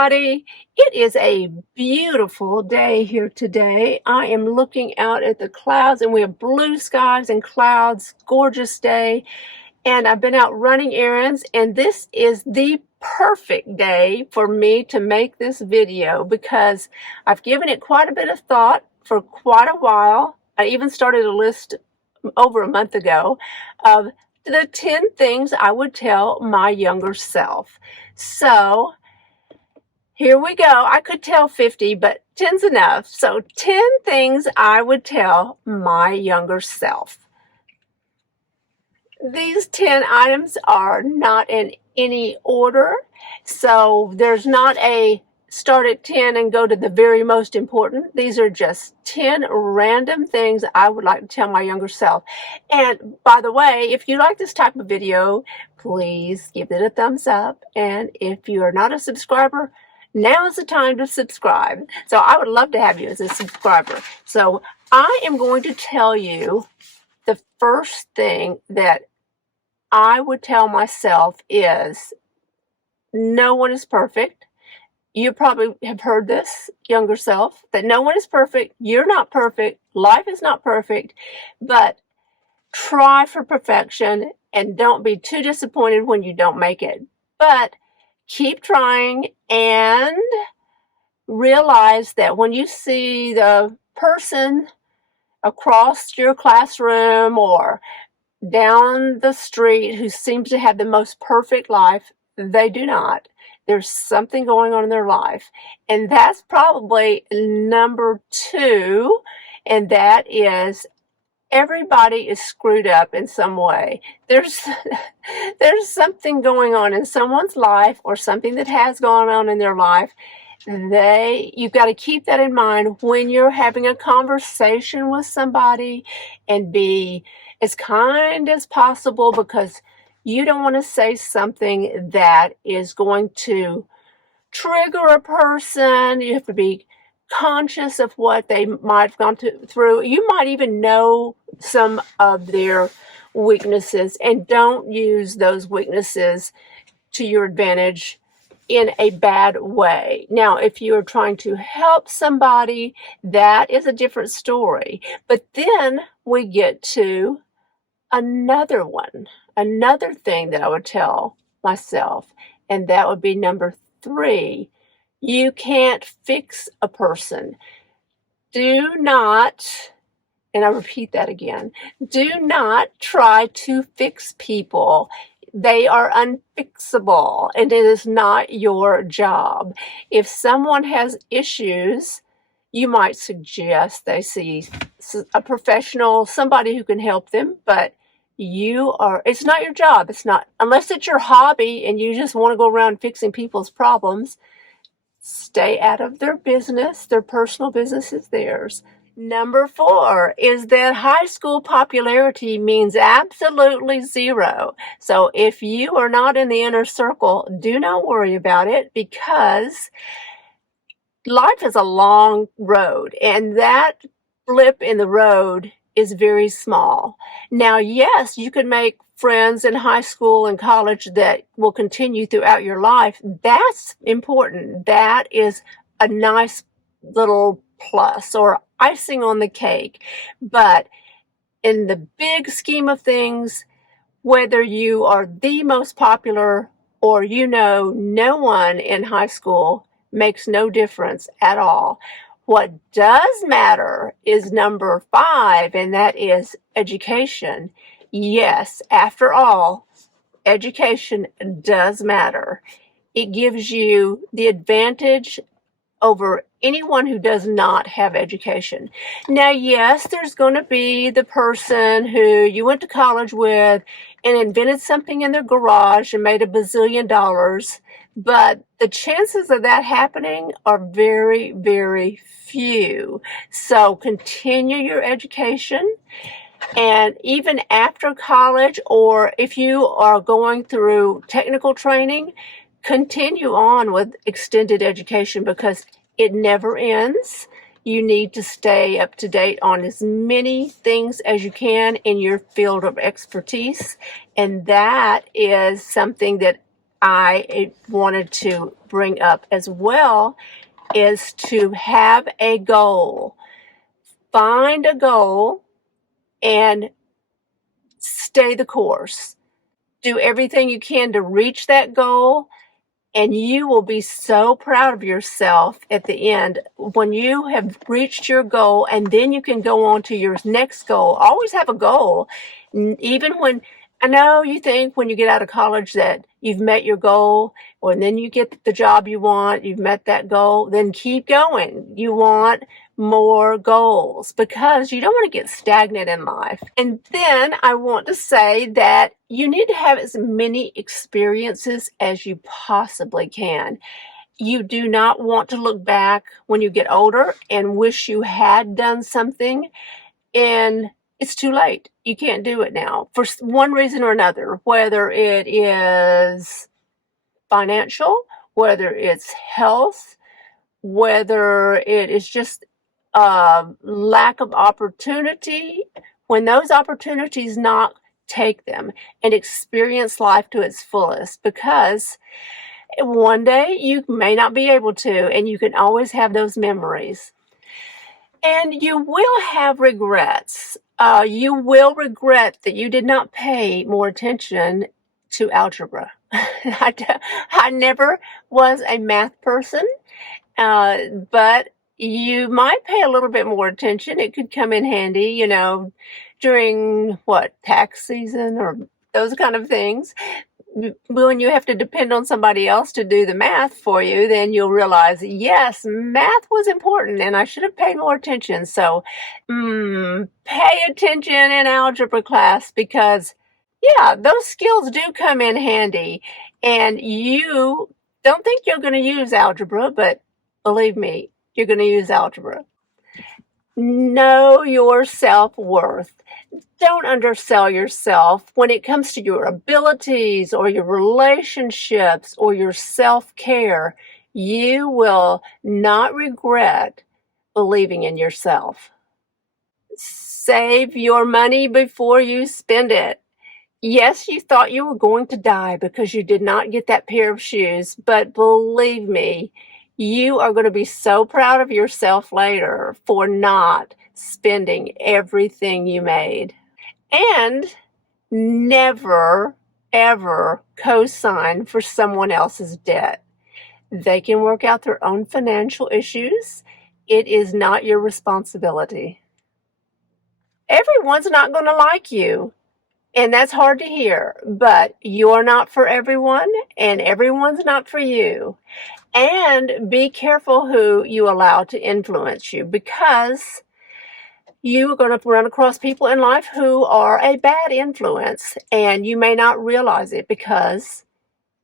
everybody. It is a beautiful day here today. I am looking out at the clouds and we have blue skies and clouds, gorgeous day. And I've been out running errands, and this is the perfect day for me to make this video because I've given it quite a bit of thought for quite a while. I even started a list over a month ago of the 10 things I would tell my younger self. So here we go. I could tell 50, but 10's enough. So 10 things I would tell my younger self. These 10 items are not in any order, so there's not a start at 10 and go to the very most important. These are just 10 random things I would like to tell my younger self. And by the way, if you like this type of video, please give it a thumbs up. And if you are not a subscriber, now is the time to subscribe. So I would love to have you as a subscriber. So I am going to tell you the first thing that I would tell myself is no one is perfect. You probably have heard this, younger self, that no one is perfect. You're not perfect. Life is not perfect. But try for perfection and don't be too disappointed when you don't make it. But keep trying and realize that when you see the person across your classroom or down the street who seems to have the most perfect life, they do not. There's something going on in their life. And that's probably number 2, and that is everybody is screwed up in some way. There's something going on in someone's life or something that has gone on in their life. You've got to keep that in mind when you're having a conversation with somebody, and be as kind as possible because you don't want to say something that is going to trigger a person. You have to be conscious of what they might have gone through. You might even know some of their weaknesses, and don't use those weaknesses to your advantage in a bad way. Now, if you are trying to help somebody, that is a different story. But then we get to another thing that I would tell myself, and that would be number 3. You can't fix a person. Do not, and I repeat that again, do not try to fix people. They are unfixable, and it is not your job. If someone has issues, you might suggest they see a professional, somebody who can help them, but it's not your job. It's not, unless it's your hobby and you just want to go around fixing people's problems. Stay out of their business. Their personal business is theirs. Number 4 is that high school popularity means absolutely 0. So if you are not in the inner circle, do not worry about it, because life is a long road, and that blip in the road is very small. Now, yes, you can make friends in high school and college that will continue throughout your life. That's important. That is a nice little plus or icing on the cake. But in the big scheme of things, whether you are the most popular or no one in high school, makes no difference at all. What does matter is number 5, and that is education. Yes, after all, education does matter. It gives you the advantage over anyone who does not have education. Now, yes, there's going to be the person who you went to college with and invented something in their garage and made $1 bazillion, but the chances of that happening are very, very few. So continue your education. And even after college, or if you are going through technical training, continue on with extended education because it never ends. You need to stay up to date on as many things as you can in your field of expertise. And that is something that I wanted to bring up as well is to have a goal. Find a goal and stay the course. Do everything you can to reach that goal, and you will be so proud of yourself at the end when you have reached your goal, and then you can go on to your next goal. Always have a goal. Even when, I know you think when you get out of college that you've met your goal, or then you get the job you want, you've met that goal, then keep going. You want more goals because you don't want to get stagnant in life. And then I want to say that you need to have as many experiences as you possibly can. You do not want to look back when you get older and wish you had done something, and it's too late. You can't do it now for one reason or another, whether it is financial, whether it's health, whether it is just lack of opportunity. When those opportunities knock, take them and experience life to its fullest, because one day you may not be able to, and you can always have those memories. And you will have regrets. You will regret that you did not pay more attention to algebra. I never was a math person, but you might pay a little bit more attention. It could come in handy, during tax season or those kind of things. When you have to depend on somebody else to do the math for you, then you'll realize, yes, math was important and I should have paid more attention. So pay attention in algebra class, because those skills do come in handy. And you don't think you're going to use algebra, but believe me, you're going to use algebra. Know your self-worth. Don't undersell yourself when it comes to your abilities or your relationships or your self-care. You will not regret believing in yourself. Save your money before you spend it. Yes, you thought you were going to die because you did not get that pair of shoes, but believe me, you are going to be so proud of yourself later for not spending everything you made. And never, ever co-sign for someone else's debt. They can work out their own financial issues. It is not your responsibility. Everyone's not going to like you, and that's hard to hear, but you're not for everyone, and everyone's not for you. And be careful who you allow to influence you, because you are going to run across people in life who are a bad influence, and you may not realize it, because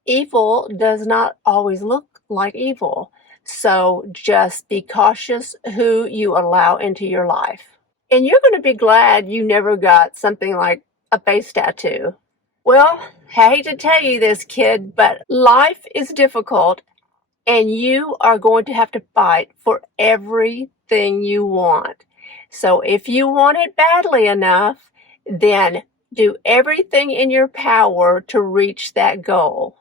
evil does not always look like evil. So just be cautious who you allow into your life. And you're going to be glad you never got something like a face tattoo. Well, I hate to tell you this, kid, but life is difficult, and you are going to have to fight for everything you want. So if you want it badly enough, then do everything in your power to reach that goal,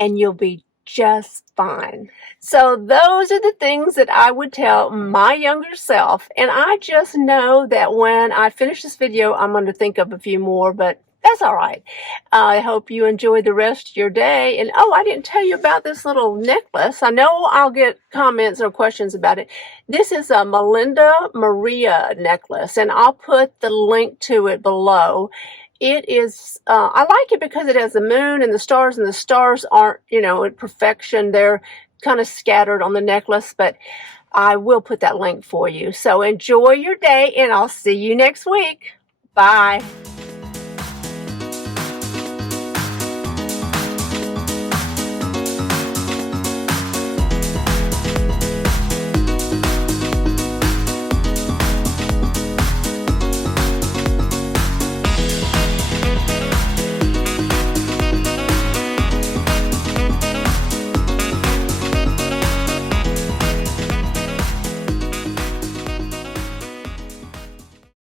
and you'll be just fine. So those are the things that I would tell my younger self. And I just know that when I finish this video, I'm going to think of a few more, but that's all right. I hope you enjoy the rest of your day. And I didn't tell you about this little necklace. I know I'll get comments or questions about it. This is a Melinda Maria necklace, and I'll put the link to it below. It is, I like it because it has the moon and the stars aren't, in perfection. They're kind of scattered on the necklace, but I will put that link for you. So enjoy your day, and I'll see you next week. Bye.